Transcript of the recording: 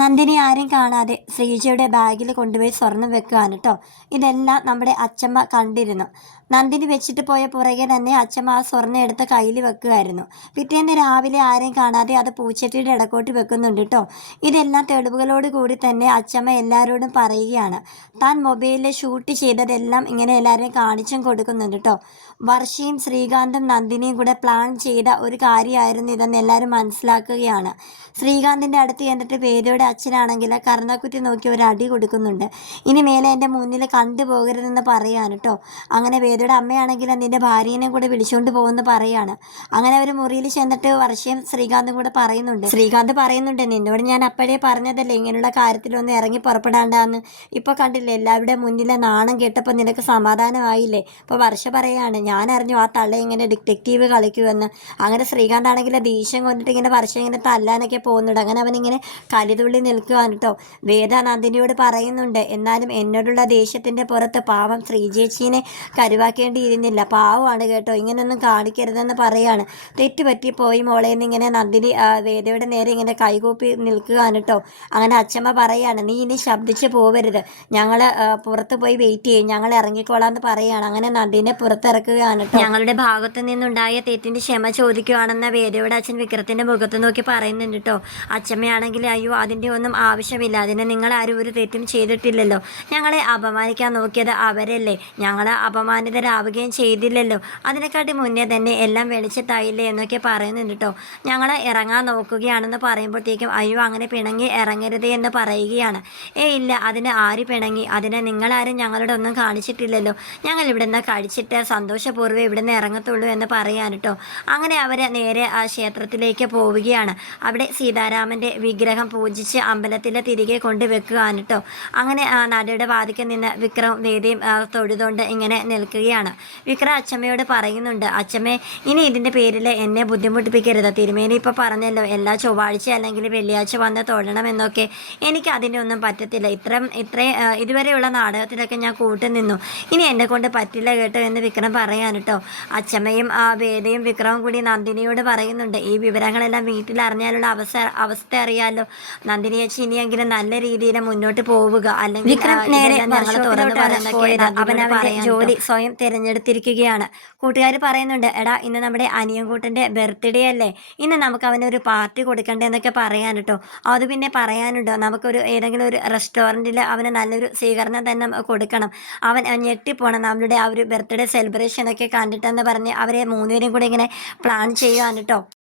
നന്ദിനി ആരും കാണാതെ ശ്രീജയുടെ ബാഗിൽ കൊണ്ടുപോയി സ്വർണം വെക്കുകയാണ് കേട്ടോ. ഇതെല്ലാം നമ്മുടെ അച്ചമ്മ കണ്ടിരുന്നു. നന്ദിനി വെച്ചിട്ട് പോയ പുറകെ തന്നെ അച്ചമ്മ ആ സ്വർണം എടുത്ത് കയ്യിൽ വെക്കുമായിരുന്നു പിറ്റേന്ന് രാവിലെ ആരെയും കാണാതെ അത് പൂച്ചട്ടിയുടെ ഇടക്കോട്ട് വെക്കുന്നുണ്ട് കേട്ടോ. ഇതെല്ലാം തെളിവുകളോട് കൂടി തന്നെ അച്ചമ്മ എല്ലാവരോടും പറയുകയാണ്. താൻ മൊബൈലിൽ ഷൂട്ട് ചെയ്തതെല്ലാം ഇങ്ങനെ എല്ലാവരെയും കാണിച്ചും കൊടുക്കുന്നുണ്ട് കേട്ടോ. വർഷയും ശ്രീകാന്തും നന്ദിനിയും കൂടെ പ്ലാൻ ചെയ്ത ഒരു കാര്യമായിരുന്നു ഇതെന്ന് എല്ലാവരും മനസ്സിലാക്കുകയാണ്. ശ്രീകാന്തിന്റെ അടുത്ത് എന്നിട്ട് പേരോടെ അച്ഛനാണെങ്കിൽ കർണക്കുറ്റി നോക്കി ഒരു അടി കൊടുക്കുന്നുണ്ട്. ഇനി മേലെ എന്റെ മുന്നിൽ കണ്ടുപോകരുതെന്ന് പറയാണ് കേട്ടോ അങ്ങനെ വേദയുടെ അമ്മയാണെങ്കിൽ നിന്റെ ഭാര്യനെ കൂടെ വിളിച്ചുകൊണ്ട് പോകുമെന്ന് പറയാണ്. അങ്ങനെ അവർ മുറിയിൽ ചെന്നിട്ട് വർഷയും ശ്രീകാന്തും കൂടെ പറയുന്നുണ്ട്. ശ്രീകാന്ത് പറയുന്നുണ്ട് നിന്നോട് ഞാൻ അപ്പോഴേ പറഞ്ഞതല്ലേ ഇങ്ങനെയുള്ള കാര്യത്തിലൊന്നും ഇറങ്ങി പുറപ്പെടാണ്ടാന്ന്. ഇപ്പോൾ കണ്ടില്ലേ എല്ലാവരുടെ മുന്നിലെ നാണം കേട്ടപ്പോൾ നിനക്ക് സമാധാനമായില്ലേ? ഇപ്പോൾ വർഷ പറയാണ് ഞാൻ അറിഞ്ഞു ആ തള്ള ഇങ്ങനെ ഡിറ്റക്റ്റീവ് കളിക്കുമെന്ന് അങ്ങനെ ശ്രീകാന്ത് ആണെങ്കിൽ ദേഷ്യം കൊണ്ടിട്ട് ഇങ്ങനെ വർഷം ഇങ്ങനെ തല്ലാനൊക്കെ പോകുന്നുണ്ട്. അങ്ങനെ അവനിങ്ങനെ കലിതുള്ളി നിൽക്കുവാണ് കേട്ടോ വേദ നന്ദിനിയോട് പറയുന്നുണ്ട്. എന്നാലും എന്നോടുള്ള ദേഷ്യത്തിന്റെ പുറത്ത് പാവം ശ്രീജേച്ചീനെ കരുവാക്കേണ്ടിയിരുന്നില്ല. പാവമാണ് കേട്ടോ. ഇങ്ങനെയൊന്നും കാണിക്കരുതെന്ന് പറയാണ്. തെറ്റുപറ്റി പോയി മോളെ എന്നിങ്ങനെ നന്ദിനി വേദയുടെ നേരെ ഇങ്ങനെ കൈകൂപ്പി നിൽക്കുകയാണ് കേട്ടോ അങ്ങനെ അച്ഛമ്മ പറയാണ് നീ ഇനി ശബ്ദിച്ച് പോവരുത്. ഞങ്ങൾ പുറത്ത് പോയി വെയിറ്റ് ചെയ്യും. ഞങ്ങൾ ഇറങ്ങിക്കോളാം എന്ന് പറയാണ്. അങ്ങനെ നന്ദിനെ പുറത്തിറക്കുകയാണ് കേട്ടോ ഞങ്ങളുടെ ഭാഗത്തു നിന്നുണ്ടായ തെറ്റിന്റെ ക്ഷമ ചോദിക്കുകയാണെന്ന വേദയുടെ അച്ഛൻ വിക്രത്തിന്റെ മുഖത്ത് നോക്കി പറയുന്നുണ്ട് കേട്ടോ അച്ഛമ്മയാണെങ്കിൽ അയ്യോ അതിന്റെ ഒന്നും ആവശ്യമില്ല. അതിന് നിങ്ങൾ ആരും ഒരു തെറ്റും ചെയ്തിട്ടില്ലല്ലോ. ഞങ്ങളെ അപമാനിക്കാൻ നോക്കിയത് അവരല്ലേ. ഞങ്ങൾ അപമാനിതരാവുകയും ചെയ്തില്ലല്ലോ. അതിനെക്കാട്ടി മുന്നേ തന്നെ എല്ലാം വെളിച്ചത്തായില്ലേ എന്നൊക്കെ പറയുന്നുണ്ട് കേട്ടോ ഞങ്ങൾ ഇറങ്ങാൻ നോക്കുകയാണെന്ന് പറയുമ്പോഴത്തേക്കും അയ്യോ അങ്ങനെ പിണങ്ങി ഇറങ്ങരുത് എന്ന് പറയുകയാണ്. ഏ ഇല്ല അതിന് ആര് പിണങ്ങി? അതിനെ നിങ്ങളാരും ഞങ്ങളുടെ ഒന്നും കാണിച്ചിട്ടില്ലല്ലോ. ഞങ്ങൾ ഇവിടെ നിന്ന് കഴിച്ചിട്ട് സന്തോഷപൂർവം ഇവിടെ നിന്ന് ഇറങ്ങത്തുള്ളൂ എന്ന് പറയാൻ കേട്ടോ അങ്ങനെ അവർ നേരെ ആ ക്ഷേത്രത്തിലേക്ക് പോവുകയാണ്. അവിടെ സീതാരാമന്റെ വിഗ്രഹം പൂജിച്ച് അമ്പലത്തിൽ തിരികെ കൊണ്ടുവെക്കുകയാണ് കേട്ടോ അങ്ങനെ നടയുടെ വാതിക്കൽ നിന്ന് വിക്രം വേദിയും തൊഴുതുകൊണ്ട് ഇങ്ങനെ നിൽക്കുകയാണ്. വിക്രം അച്ഛമ്മയോട് പറയുന്നുണ്ട് അച്ചമ്മേ ഇനി ഇതിന്റെ പേരിൽ എന്നെ ബുദ്ധിമുട്ടിപ്പിക്കരുത്. തിരുമേനി ഇപ്പോൾ പറഞ്ഞല്ലോ എല്ലാ ചൊവ്വാഴ്ച അല്ലെങ്കിൽ വെള്ളിയാഴ്ച വന്ന് തൊഴണമെന്നൊക്കെ. എനിക്ക് അതിനൊന്നും പറ്റത്തില്ല. ഇത്രയും ഇത്രയും ഇതുവരെയുള്ള നാടകത്തിലൊക്കെ ഞാൻ കൂട്ടു നിന്നു. ഇനി എന്നെ കൊണ്ട് പറ്റില്ല കേട്ടോ എന്ന് വിക്രം പറയാൻ കേട്ടോ അച്ഛമ്മയും വേദയും വിക്രവും കൂടി നന്ദിനിയോട് പറയുന്നുണ്ട് ഈ വിവരങ്ങളെല്ലാം വീട്ടിൽ അറിഞ്ഞാലുള്ള അവസ്ഥ അവസ്ഥ അറിയാലോ. നന്ദിനി ചേച്ചി ഇനിയെങ്കിലും നല്ല രീതിയിൽ മുന്നോട്ട് പോവുക. അല്ലെങ്കിൽ വിക്രം നേരെ അവൻ അവന്റെ ജോലി സ്വയം തിരഞ്ഞെടുത്തിരിക്കുകയാണ്. കൂട്ടുകാർ പറയുന്നുണ്ട് എടാ ഇന്ന് നമ്മുടെ അനിയൻകൂട്ടന്റെ ബർത്ത്ഡേ അല്ലേ? ഇന്ന് നമുക്ക് അവനൊരു പാർട്ടി കൊടുക്കണ്ടേ എന്നൊക്കെ പറയാൻ കേട്ടോ അത് പിന്നെ പറയാനുണ്ടോ? നമുക്കൊരു ഏതെങ്കിലും ഒരു റെസ്റ്റോറന്റിൽ അവന് നല്ലൊരു സ്വീകരണം തന്നെ കൊടുക്കണം. അവൻ ഞെട്ടിപ്പോണം. നമ്മളുടെ ആ ഒരു ബർത്ത്ഡേ സെലിബ്രേഷൻ ഒക്കെ കണ്ടിട്ടെന്ന് പറഞ്ഞ് അവരെ മൂന്നുപേരും കൂടി ഇങ്ങനെ പ്ലാൻ ചെയ്യുകയാണ് കേട്ടോ